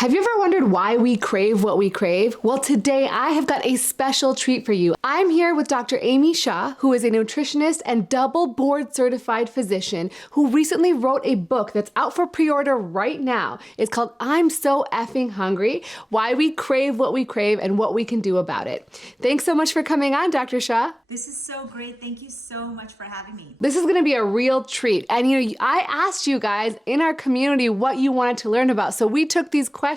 Have you ever wondered why we crave what we crave? Well, today I have got a special treat for you. I'm here with Dr. Amy Shah, who is a nutritionist and double board certified physician who recently wrote a book that's out for pre-order right now. It's called I'm So Effing Hungry, Why We Crave What We Crave and What We Can Do About It. Thanks so much for coming on, Dr. Shah. This is so great. Thank you so much for having me. This is gonna be a real treat. And I asked you guys in our community what you wanted to learn about. So we took these questions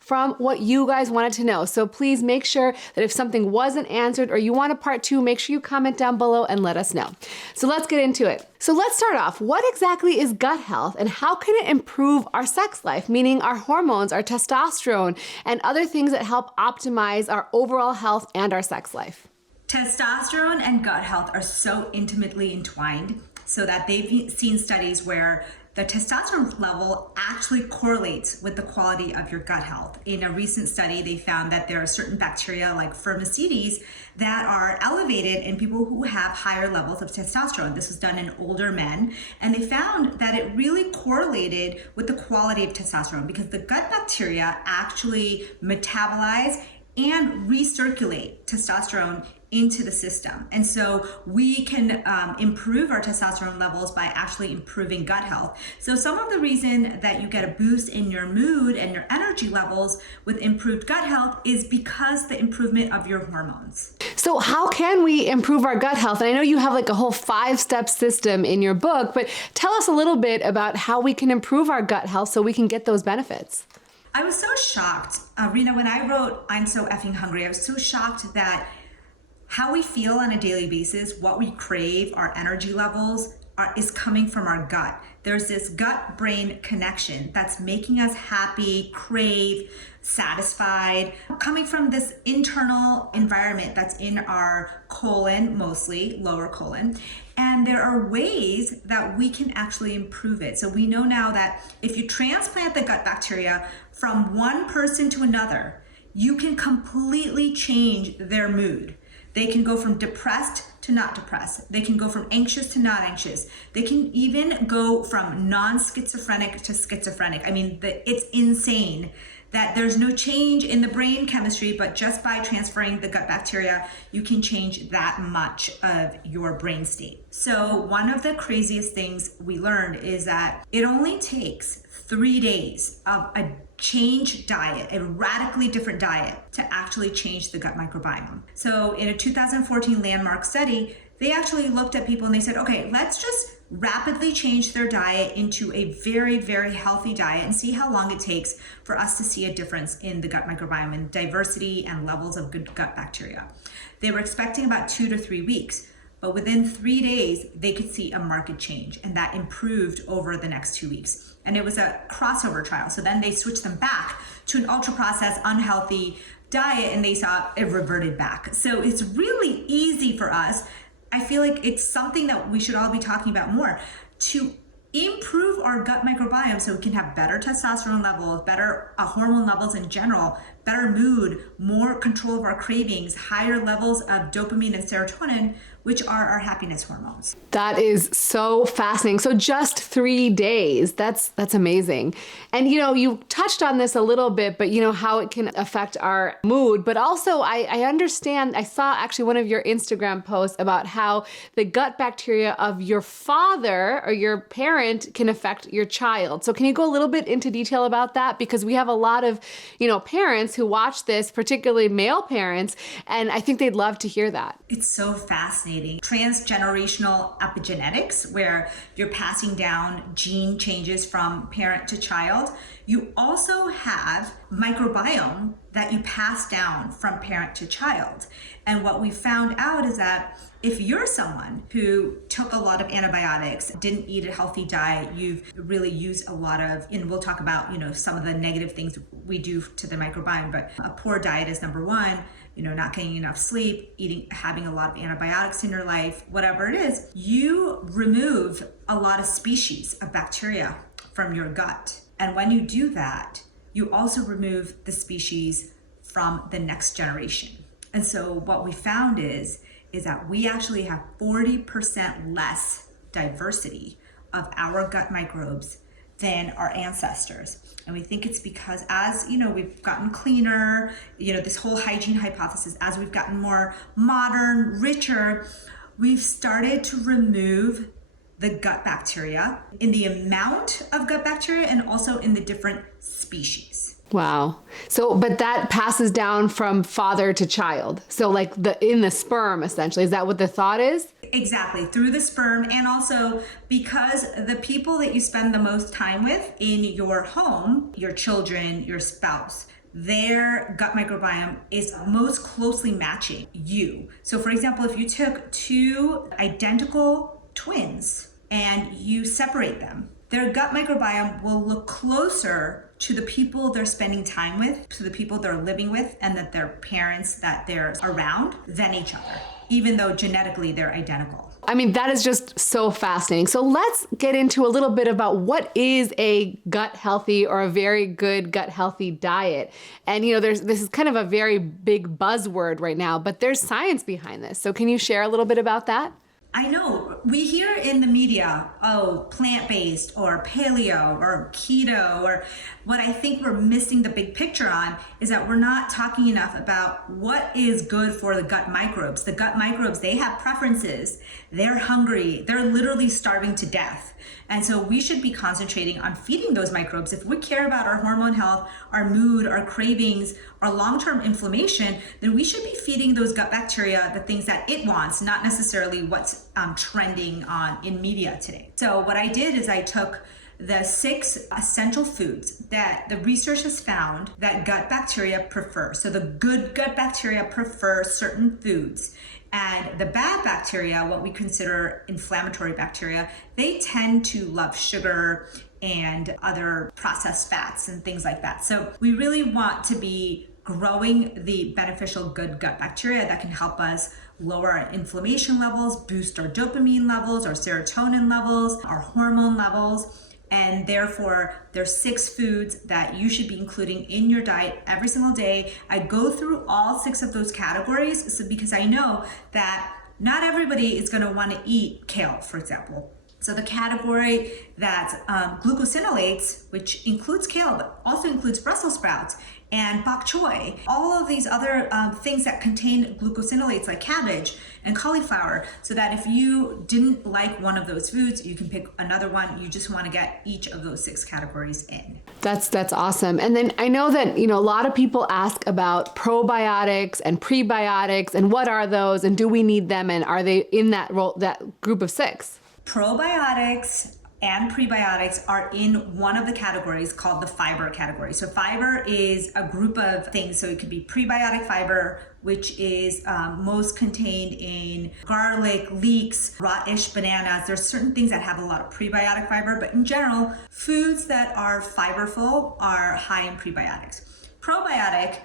from what you guys wanted to know. So please make sure that if something wasn't answered or you want a part two, make sure you comment down below and let us know. So let's get into it. So let's start off. What exactly is gut health and how can it improve our sex life, meaning our hormones, our testosterone, and other things that help optimize our overall health and our sex life? Testosterone and gut health are so intimately entwined so that they've seen studies where the testosterone level actually correlates with the quality of your gut health. In a recent study, they found that there are certain bacteria like Firmicutes that are elevated in people who have higher levels of testosterone. This was done in older men, and they found that it really correlated with the quality of testosterone because the gut bacteria actually metabolize and recirculate testosterone into the system. And so we can improve our testosterone levels by actually improving gut health. So some of the reason that you get a boost in your mood and your energy levels with improved gut health is because the improvement of your hormones. So how can we improve our gut health? And I know you have like a whole 5-step system in your book, but tell us a little bit about how we can improve our gut health so we can get those benefits. I was so shocked, Rena, when I wrote I'm So Effing Hungry, I was so shocked that how we feel on a daily basis, what we crave, our energy levels is coming from our gut. There's this gut-brain connection that's making us happy, crave, satisfied, coming from this internal environment that's in our colon, mostly lower colon. And there are ways that we can actually improve it. So we know now that if you transplant the gut bacteria from one person to another, you can completely change their mood. They can go from depressed to not depressed. They can go from anxious to not anxious. They can even go from non-schizophrenic to schizophrenic. I mean, it's insane that there's no change in the brain chemistry, but just by transferring the gut bacteria, you can change that much of your brain state. So one of the craziest things we learned is that it only takes 3 days of a change diet, a radically different diet, to actually change the gut microbiome. So in a 2014 landmark study, they actually looked at people and they said, okay, let's just rapidly change their diet into a very, very healthy diet and see how long it takes for us to see a difference in the gut microbiome and diversity and levels of good gut bacteria. They were expecting about 2 to 3 weeks. But within 3 days, they could see a marked change, and that improved over the next 2 weeks. And it was a crossover trial. So then they switched them back to an ultra-processed, unhealthy diet, and they saw it reverted back. So it's really easy for us. I feel like it's something that we should all be talking about more to improve our gut microbiome so we can have better testosterone levels, better hormone levels in general, better mood, more control of our cravings, higher levels of dopamine and serotonin, which are our happiness hormones. That is so fascinating. So just 3 days, that's amazing. And you touched on this a little bit, but how it can affect our mood, but also I understand, I saw actually one of your Instagram posts about how the gut bacteria of your father or your parent can affect your child. So can you go a little bit into detail about that? Because we have a lot of, parents who watch this, particularly male parents, and I think they'd love to hear that. It's so fascinating. Transgenerational epigenetics, where you're passing down gene changes from parent to child. You also have microbiome that you pass down from parent to child. And what we found out is that if you're someone who took a lot of antibiotics, didn't eat a healthy diet, you've really used a lot of, and we'll talk about, some of the negative things we do to the microbiome, but a poor diet is number one, not getting enough sleep, having a lot of antibiotics in your life, whatever it is, you remove a lot of species of bacteria from your gut. And when you do that, you also remove the species from the next generation. And so what we found is that we actually have 40% less diversity of our gut microbes than our ancestors. And we think it's because as, we've gotten cleaner, this whole hygiene hypothesis, as we've gotten more modern, richer, we've started to remove the gut bacteria in the amount of gut bacteria and also in the different species. Wow. So, but that passes down from father to child. So like in the sperm, essentially, is that what the thought is? Exactly, through the sperm. And also because the people that you spend the most time with in your home, your children, your spouse, their gut microbiome is most closely matching you. So for example, if you took two identical twins and you separate them, their gut microbiome will look closer to the people they're spending time with, to the people they're living with, and that their parents that they're around than each other, even though genetically they're identical. I mean, that is just so fascinating. So let's get into a little bit about what is a gut healthy or a very good gut healthy diet. And, this is kind of a very big buzzword right now, but there's science behind this. So can you share a little bit about that? I know we hear in the media, plant-based or paleo or keto, or what I think we're missing the big picture on is that we're not talking enough about what is good for the gut microbes. The gut microbes, they have preferences. They're hungry. They're literally starving to death. And so we should be concentrating on feeding those microbes. If we care about our hormone health, our mood, our cravings, our long-term inflammation, then we should be feeding those gut bacteria the things that it wants, not necessarily what's trending in media today. So what I did is I took the 6 essential foods that the research has found that gut bacteria prefer. So the good gut bacteria prefer certain foods. And the bad bacteria, what we consider inflammatory bacteria, they tend to love sugar and other processed fats and things like that. So we really want to be growing the beneficial good gut bacteria that can help us lower our inflammation levels, boost our dopamine levels, our serotonin levels, our hormone levels. And therefore, there's 6 foods that you should be including in your diet every single day. I go through all 6 of those categories because I know that not everybody is going to want to eat kale, for example. So the category that's glucosinolates, which includes kale, but also includes Brussels sprouts and bok choy, all of these other things that contain glucosinolates like cabbage and cauliflower, so that if you didn't like one of those foods, you can pick another one. You just want to get each of those 6 categories in. That's awesome. And then I know that, a lot of people ask about probiotics and prebiotics and what are those and do we need them and are they in that group of 6? Probiotics and prebiotics are in one of the categories called the fiber category. So fiber is a group of things. So it could be prebiotic fiber, which is most contained in garlic, leeks, raw-ish bananas. There's certain things that have a lot of prebiotic fiber, but in general, foods that are fiberful are high in prebiotics. Probiotic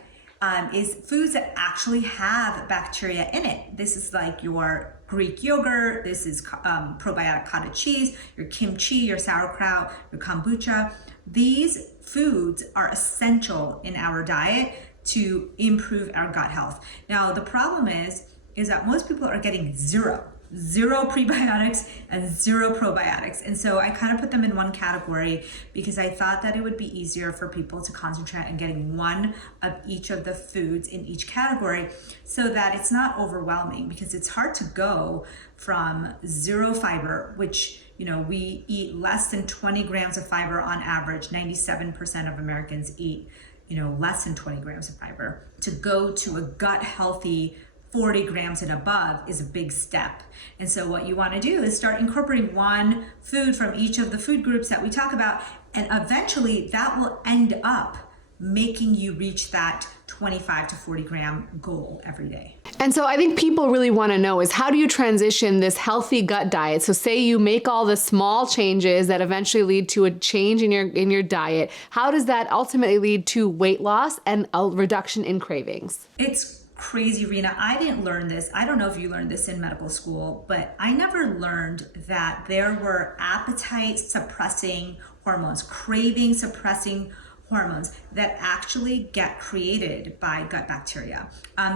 is foods that actually have bacteria in it. This is like your Greek yogurt, this is probiotic cottage cheese, your kimchi, your sauerkraut, your kombucha. These foods are essential in our diet to improve our gut health. Now, the problem is that most people are getting zero prebiotics and 0 probiotics. And so I kind of put them in one category because I thought that it would be easier for people to concentrate on getting one of each of the foods in each category so that it's not overwhelming, because it's hard to go from 0 fiber, which we eat less than 20 grams of fiber on average. 97% of Americans eat less than 20 grams of fiber. To go to a gut healthy 40 grams and above is a big step. And so what you want to do is start incorporating one food from each of the food groups that we talk about, and eventually that will end up making you reach that 25 to 40 gram goal every day. And so I think people really want to know is how do you transition this healthy gut diet? So say you make all the small changes that eventually lead to a change in your diet. How does that ultimately lead to weight loss and a reduction in cravings? It's crazy, Rena. I didn't learn this. I don't know if you learned this in medical school, but I never learned that there were appetite suppressing hormones, craving suppressing hormones that actually get created by gut bacteria.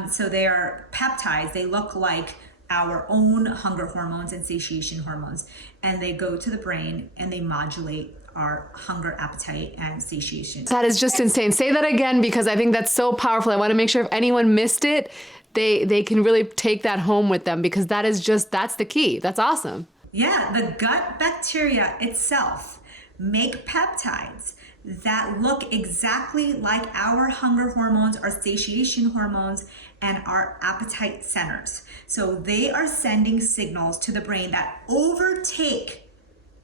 So they are peptides. They look like our own hunger hormones and satiation hormones, and they go to the brain and they modulate our hunger, appetite, and satiation. That is just insane. Say that again, because I think that's so powerful. I want to make sure if anyone missed it, they can really take that home with them, because that's the key. That's awesome. Yeah, the gut bacteria itself make peptides that look exactly like our hunger hormones, our satiation hormones, and our appetite centers. So they are sending signals to the brain that overtake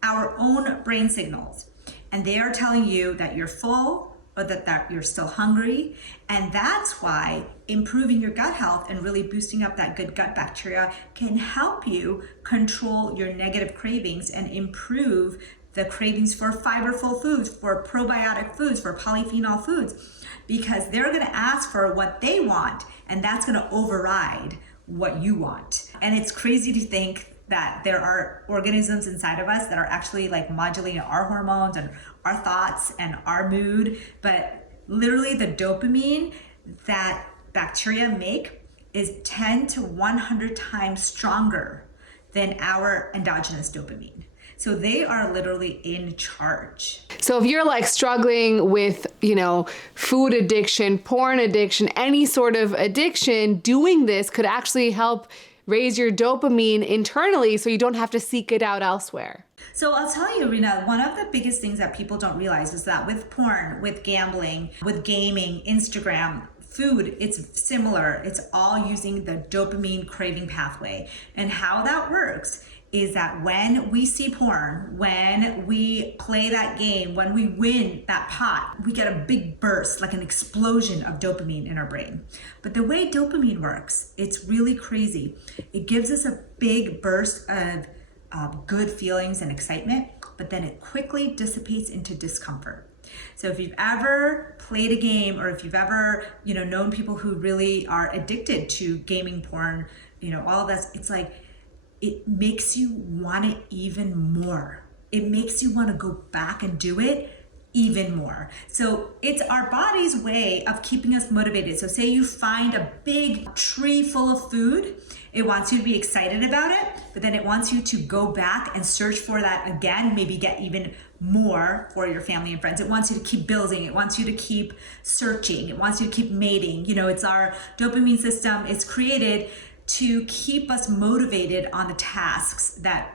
our own brain signals. And they are telling you that you're full, or that you're still hungry. And that's why improving your gut health and really boosting up that good gut bacteria can help you control your negative cravings and improve the cravings for fiberful foods, for probiotic foods, for polyphenol foods, because they're gonna ask for what they want, and that's gonna override what you want. And it's crazy to think that there are organisms inside of us that are actually like modulating our hormones and our thoughts and our mood. But literally the dopamine that bacteria make is 10 to 100 times stronger than our endogenous dopamine. So they are literally in charge. So if you're like struggling with, food addiction, porn addiction, any sort of addiction, doing this could actually help raise your dopamine internally so you don't have to seek it out elsewhere. So I'll tell you, Rena, one of the biggest things that people don't realize is that with porn, with gambling, with gaming, Instagram, food, it's similar. It's all using the dopamine craving pathway. And how that works is that when we see porn, when we play that game, when we win that pot, we get a big burst, like an explosion of dopamine in our brain. But the way dopamine works, it's really crazy. It gives us a big burst of good feelings and excitement, but then it quickly dissipates into discomfort. So if you've ever played a game, or if you've ever, known people who really are addicted to gaming, porn, all of this, it's like, it makes you want it even more. It makes you want to go back and do it even more. So it's our body's way of keeping us motivated. So say you find a big tree full of food, it wants you to be excited about it, but then it wants you to go back and search for that again, maybe get even more for your family and friends. It wants you to keep building. It wants you to keep searching. It wants you to keep mating. It's our dopamine system. It's created to keep us motivated on the tasks that,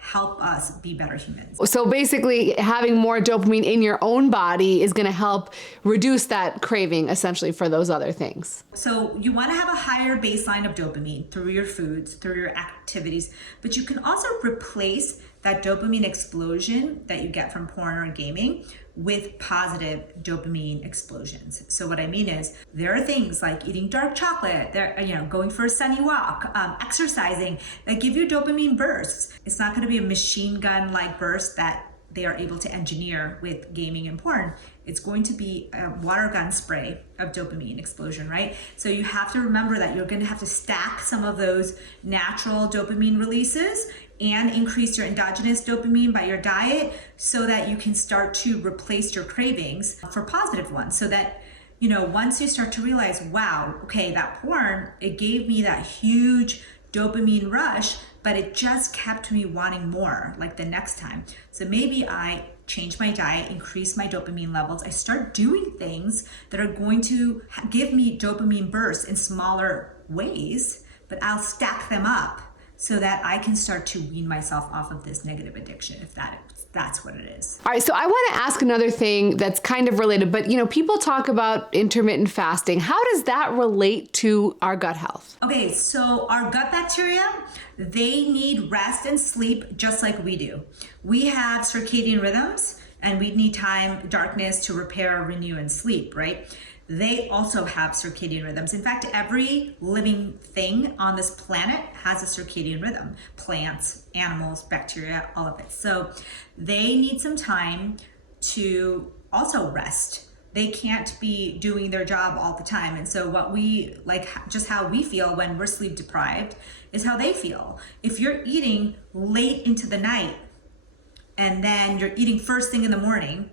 help us be better humans. So basically having more dopamine in your own body is going to help reduce that craving essentially for those other things. So you want to have a higher baseline of dopamine through your foods, through your activities, but you can also replace that dopamine explosion that you get from porn or gaming with positive dopamine explosions. So what I mean is, there are things like eating dark chocolate, going for a sunny walk, exercising, that give you dopamine bursts. It's not going to be a machine gun like burst that they are able to engineer with gaming and porn. It's going to be a water gun spray of dopamine explosion, right? So you have to remember that you're going to have to stack some of those natural dopamine releases and increase your endogenous dopamine by your diet, so that you can start to replace your cravings for positive ones. So that, once you start to realize, wow, okay, that porn, it gave me that huge dopamine rush, but it just kept me wanting more, like the next time. So maybe I change my diet, increase my dopamine levels. I start doing things that are going to give me dopamine bursts in smaller ways, but I'll stack them up so that I can start to wean myself off of this negative addiction, if that's what it is. All right, so I want to ask another thing that's kind of related, but people talk about intermittent fasting. How does that relate to our gut health? Okay, so our gut bacteria, they need rest and sleep just like we do. We have circadian rhythms, and we need time, darkness to repair, renew, and sleep, right? They also have circadian rhythms. In fact, every living thing on this planet has a circadian rhythm. Plants, animals, bacteria, all of it. So they need some time to also rest. They can't be doing their job all the time. And so what we, just how we feel when we're sleep deprived is how they feel. If you're eating late into the night and then you're eating first thing in the morning,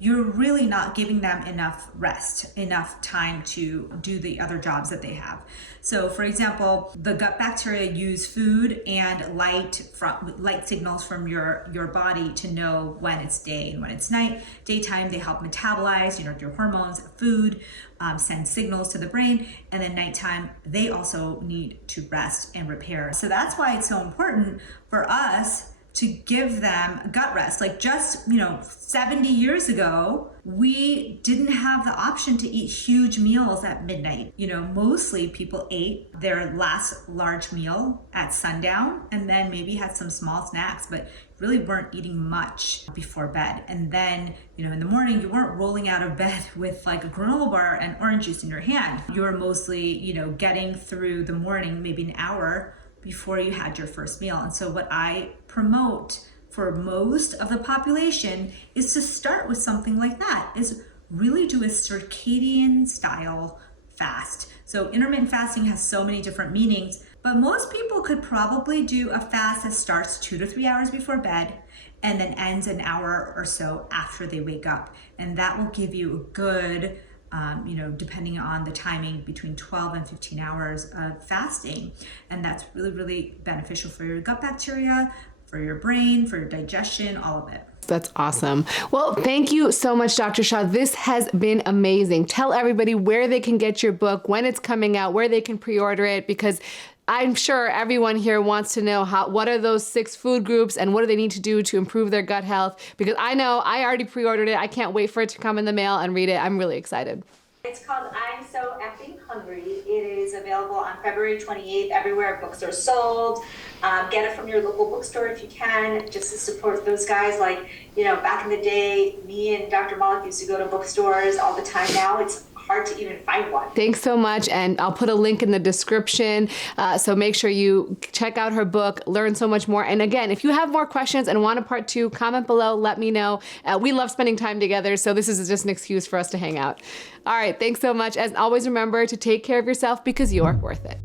you're really not giving them enough rest, enough time to do the other jobs that they have. So for example, the gut bacteria use food and light signals from your body to know when it's day and when it's night. Daytime, they help metabolize, your hormones, food, send signals to the brain. And then nighttime, they also need to rest and repair. So that's why it's so important for us to give them gut rest. Like just, 70 years ago, we didn't have the option to eat huge meals at midnight. Mostly people ate their last large meal at sundown and then maybe had some small snacks, but really weren't eating much before bed. And then, in the morning, you weren't rolling out of bed with like a granola bar and orange juice in your hand. You were mostly, getting through the morning, maybe an hour before you had your first meal. And so what I promote for most of the population is to start with something like that, is really do a circadian-style fast. So intermittent fasting has so many different meanings, but most people could probably do a fast that starts 2 to 3 hours before bed and then ends an hour or so after they wake up. And that will give you a good depending on the timing, between 12 and 15 hours of fasting. And that's really, really beneficial for your gut bacteria, for your brain, for your digestion, all of it. That's awesome. Well, thank you so much, Dr. Shah. This has been amazing. Tell everybody where they can get your book, when it's coming out, where they can pre-order it, because I'm sure everyone here wants to know what are those 6 food groups and what do they need to do to improve their gut health? Because I know I already pre-ordered it. I can't wait for it to come in the mail and read it. I'm really excited. It's called I'm So Effing Hungry. It is available on February 28th everywhere books are sold. Get it from your local bookstore if you can, just to support those guys. Like, back in the day, me and Dr. Malik used to go to bookstores all the time. Now it's hard to even find one. Thanks so much, and I'll put a link in the description, so make sure you check out her book, learn so much more. And again, if you have more questions and want a part 2, comment below, let me know. We love spending time together, so this is just an excuse for us to hang out. All right, thanks so much. As always, remember to take care of yourself because you're worth it.